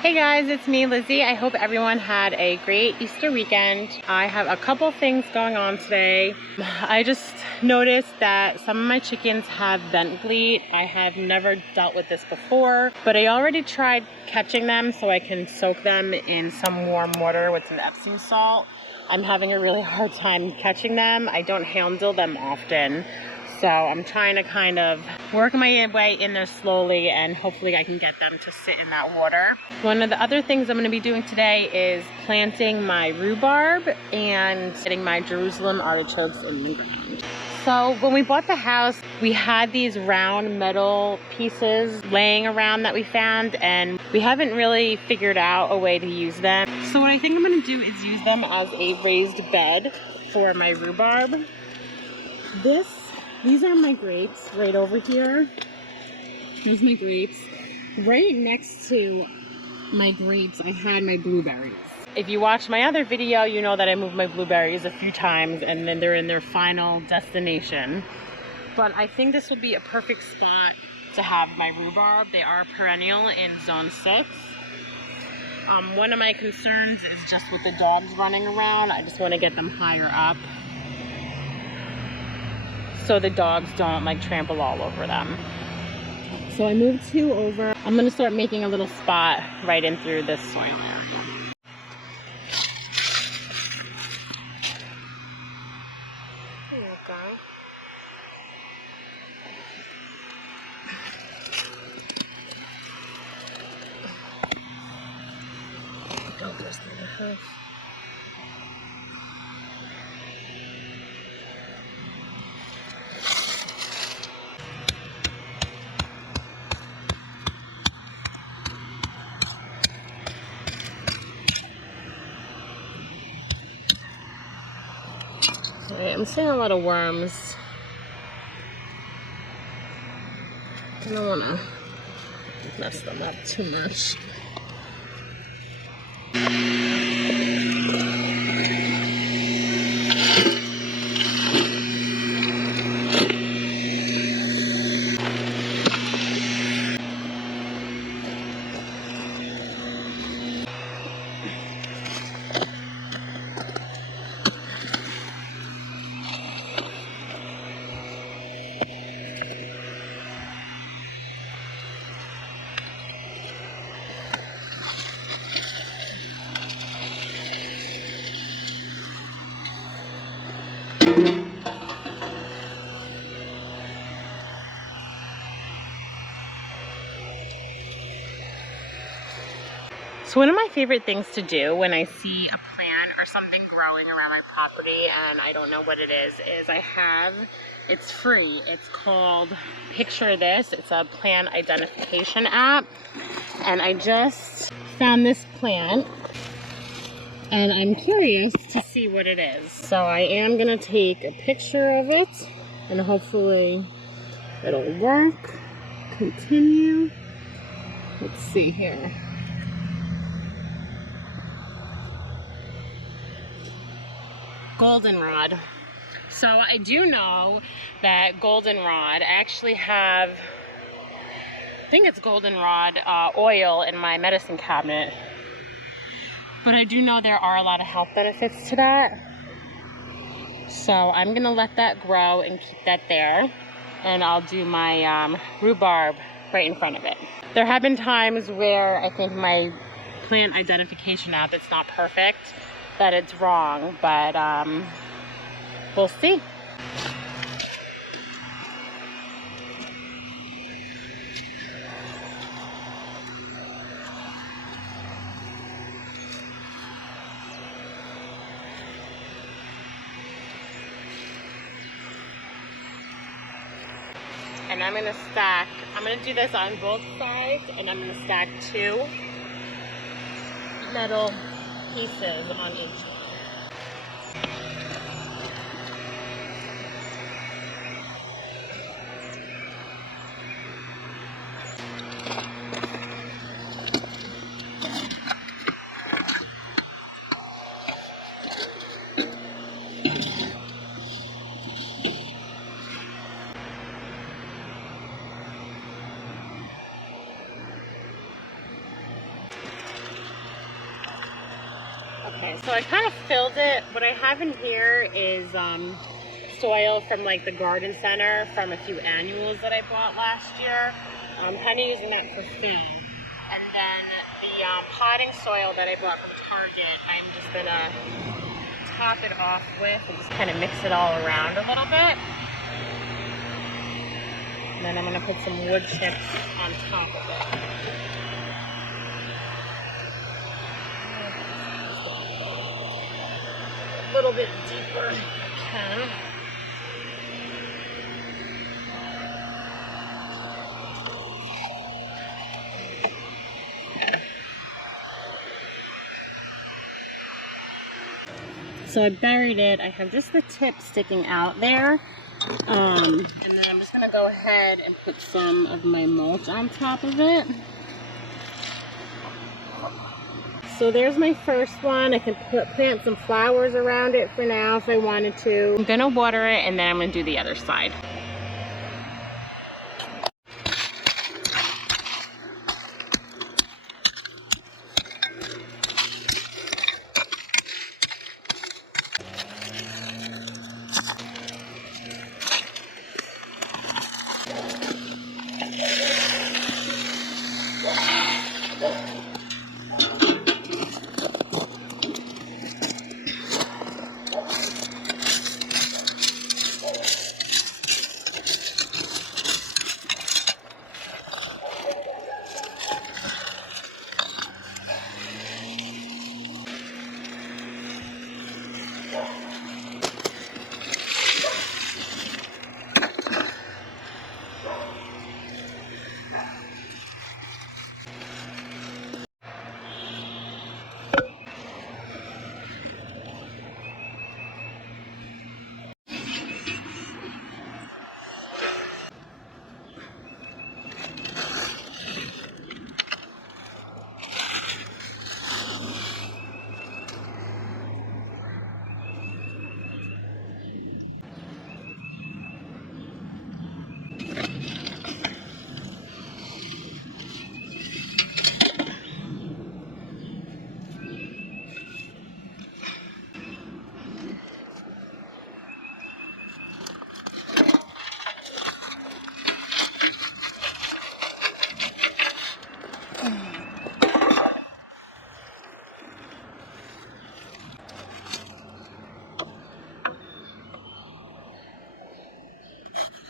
Hey guys, it's me, Lizzie. I hope everyone had a great Easter weekend. I have a couple things going on today. I just noticed that some of my chickens have vent bleed. I have never dealt with this before, but I already tried catching them so I can soak them in some warm water with some Epsom salt. I'm having a really hard time catching them. I don't handle them often. So I'm trying to kind of work my way in there slowly, and hopefully I can get them to sit in that water. One of the other things I'm going to be doing today is planting my rhubarb and getting my Jerusalem artichokes in the ground. So when we bought the house, we had these round metal pieces laying around that we found, and we haven't really figured out a way to use them. So what I think I'm going to do is use them as a raised bed for my rhubarb. These are my grapes right over here. There's my grapes. Right next to my grapes, I had my blueberries. If you watch my other video, you know that I moved my blueberries a few times and then they're in their final destination. But I think this would be a perfect spot to have my rhubarb. They are perennial in zone 6. One of my concerns is just with the dogs running around. I just want to get them higher up, so the dogs don't like trample all over them. So I moved 2 over. I'm gonna start making a little spot right in through this soil area. There you go. Don't go through the house. I'm seeing a lot of worms. I don't want to mess them up too much. So one of my favorite things to do when I see a plant or something growing around my property and I don't know what it is it's free. It's called Picture This. It's a plant identification app. And I just found this plant and I'm curious to see what it is. So I am gonna take a picture of it and hopefully it'll work. Continue. Let's see here. Goldenrod. So I do know that goldenrod, I actually have, I think it's goldenrod oil in my medicine cabinet. But I do know there are a lot of health benefits to that. So I'm gonna let that grow and keep that there. And I'll do my rhubarb right in front of it. There have been times where I think my plant identification app, it's not perfect, that it's wrong, but we'll see. And I'm gonna do this on both sides, and I'm gonna stack 2 metal pieces on each. Okay, so I kind of filled it. What I have in here is soil from like the garden center from a few annuals that I bought last year. I'm kind of using that for fill. And then the potting soil that I bought from Target, I'm just gonna top it off with and just kind of mix it all around a little bit. And then I'm gonna put some wood chips on top of it. A little bit deeper if I can. So I buried it. I have just the tip sticking out there. And then I'm just gonna go ahead and put some of my mulch on top of it. So there's my first one. I can plant some flowers around it for now if I wanted to. I'm gonna water it and then I'm gonna do the other side.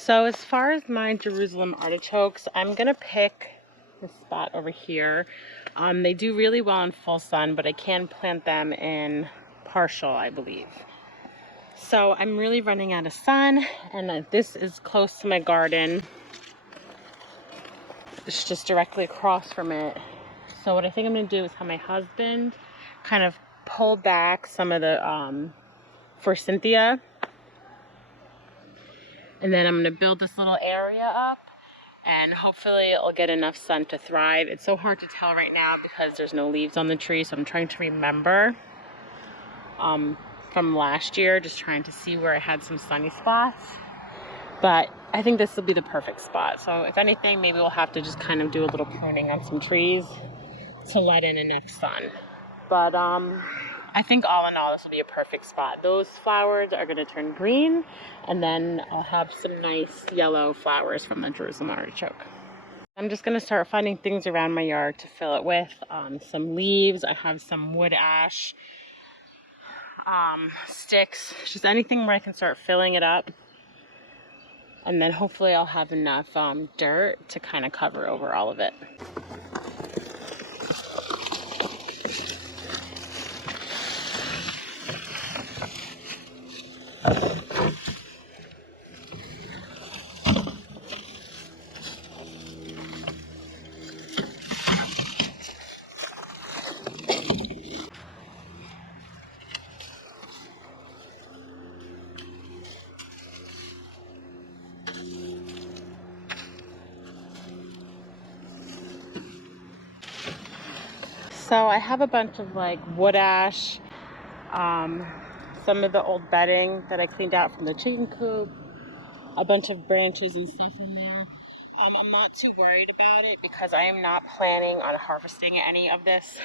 So as far as my Jerusalem artichokes, I'm gonna pick this spot over here. They do really well in full sun, but I can plant them in partial, I believe. So I'm really running out of sun, and this is close to my garden. It's just directly across from it. So what I think I'm gonna do is have my husband kind of pull back some of the forsythia. And then I'm gonna build this little area up and hopefully it'll get enough sun to thrive. It's so hard to tell right now because there's no leaves on the tree, so I'm trying to remember from last year, just trying to see where I had some sunny spots. But I think this will be the perfect spot. So if anything, maybe we'll have to just kind of do a little pruning on some trees to let in enough sun. But I think all in all, this will be a perfect spot. Those flowers are gonna turn green, and then I'll have some nice yellow flowers from the Jerusalem artichoke. I'm just gonna start finding things around my yard to fill it with. Some leaves, I have some wood ash, sticks, just anything where I can start filling it up. And then hopefully I'll have enough dirt to kind of cover over all of it. So I have a bunch of like wood ash, some of the old bedding that I cleaned out from the chicken coop, a bunch of branches and stuff in there. I'm not too worried about it because I am not planning on harvesting any of this.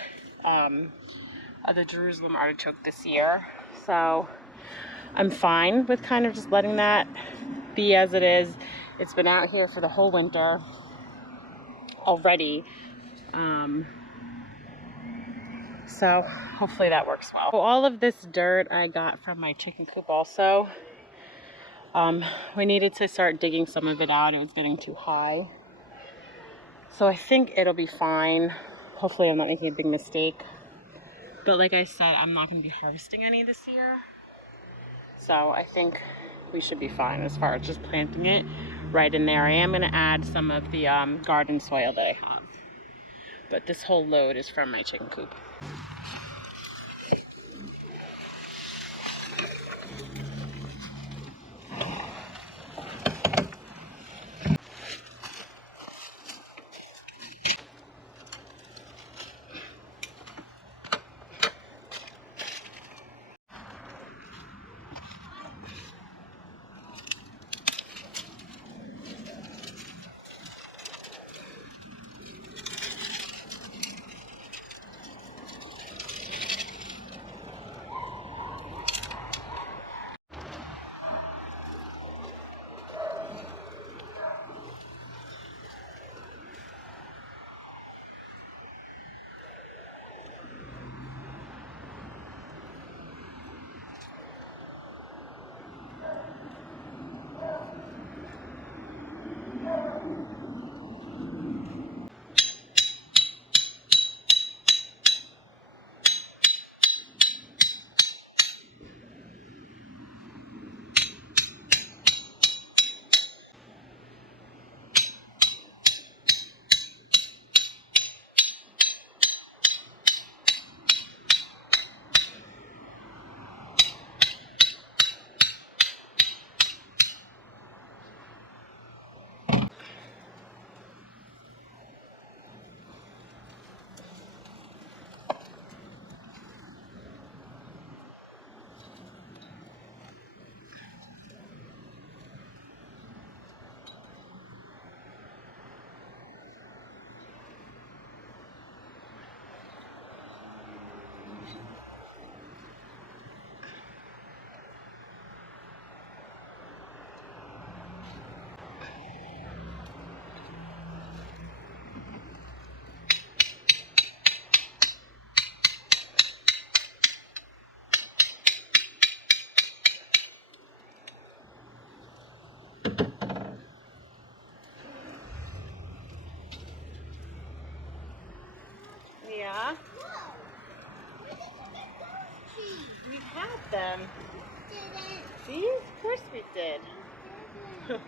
of the Jerusalem artichoke this year. So I'm fine with kind of just letting that be as it is. It's been out here for the whole winter already. So hopefully that works well. So all of this dirt I got from my chicken coop also. We needed to start digging some of it out. It was getting too high. So I think it'll be fine. Hopefully I'm not making a big mistake. But like I said, I'm not going to be harvesting any this year. So I think we should be fine as far as just planting it right in there. I am going to add some of the garden soil that I have. But this whole load is from my chicken coop. Yeah. We had them. See? Of course we did. Oh.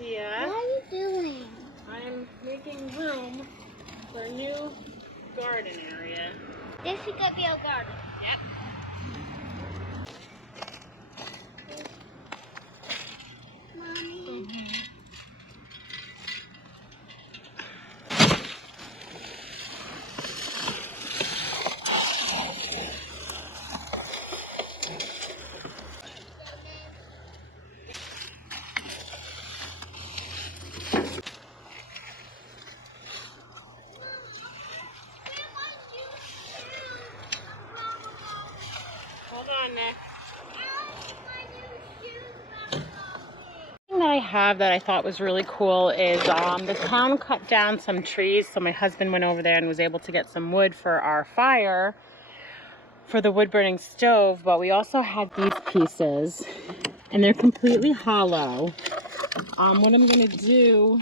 Yeah. What are you doing? I'm making room for a new garden area. This is gonna be our garden. Yep. Mommy. Hold on, Nick. Thing that I have that I thought was really cool is the town cut down some trees, so my husband went over there and was able to get some wood for our fire for the wood burning stove. But we also had these pieces and they're completely hollow. What I'm gonna do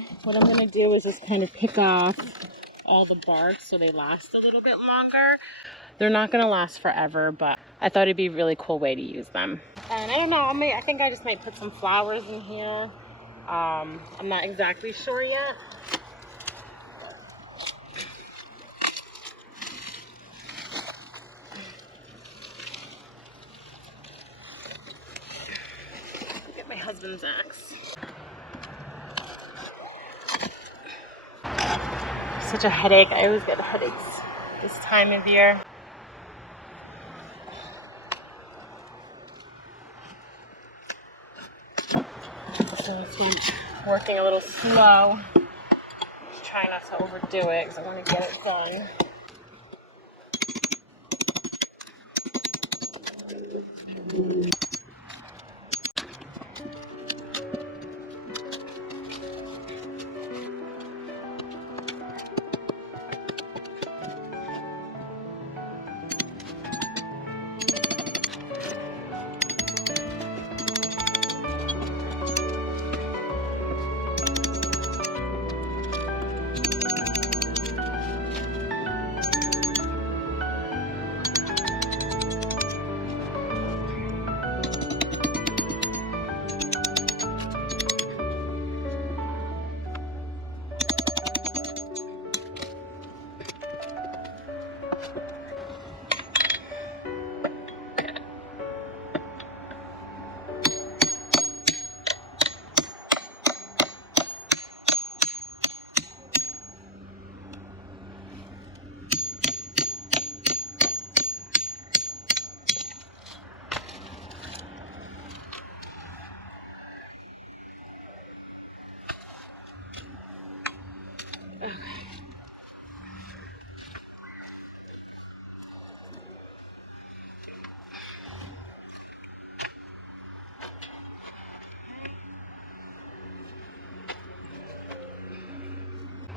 is just kind of pick off all the bark so they last a little bit longer. They're not gonna last forever, but I thought it'd be a really cool way to use them. And I don't know, I think I just might put some flowers in here. I'm not exactly sure yet. Get my husband's axe. Such a headache. I always get headaches this time of year. So it's been working a little slow. Just trying try not to overdo it because I want to get it done.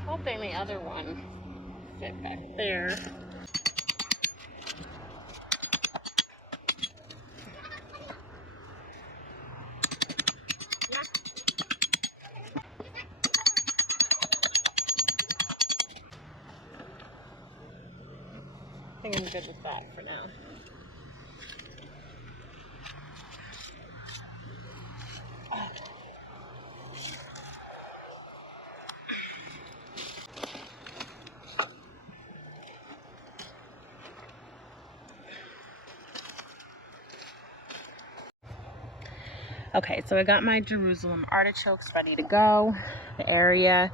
Hoping the other one fit back there. I think I'm good with that for now. Okay, so I got my Jerusalem artichokes ready to go. The area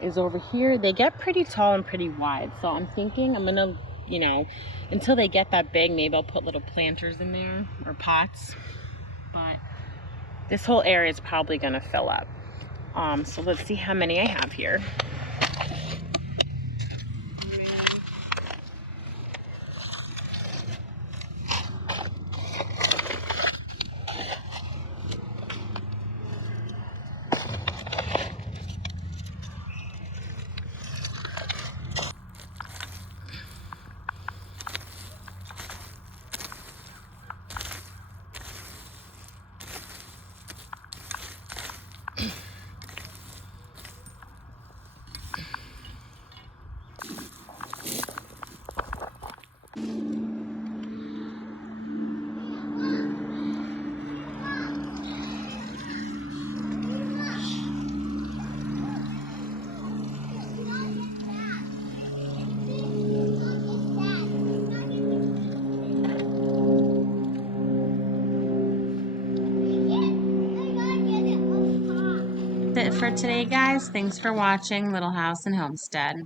is over here. They get pretty tall and pretty wide, so I'm thinking I'm gonna, you know, until they get that big, maybe I'll put little planters in there or pots. But this whole area is probably gonna fill up. So let's see how many I have here. That's it for today, guys. Thanks for watching Little House and Homestead.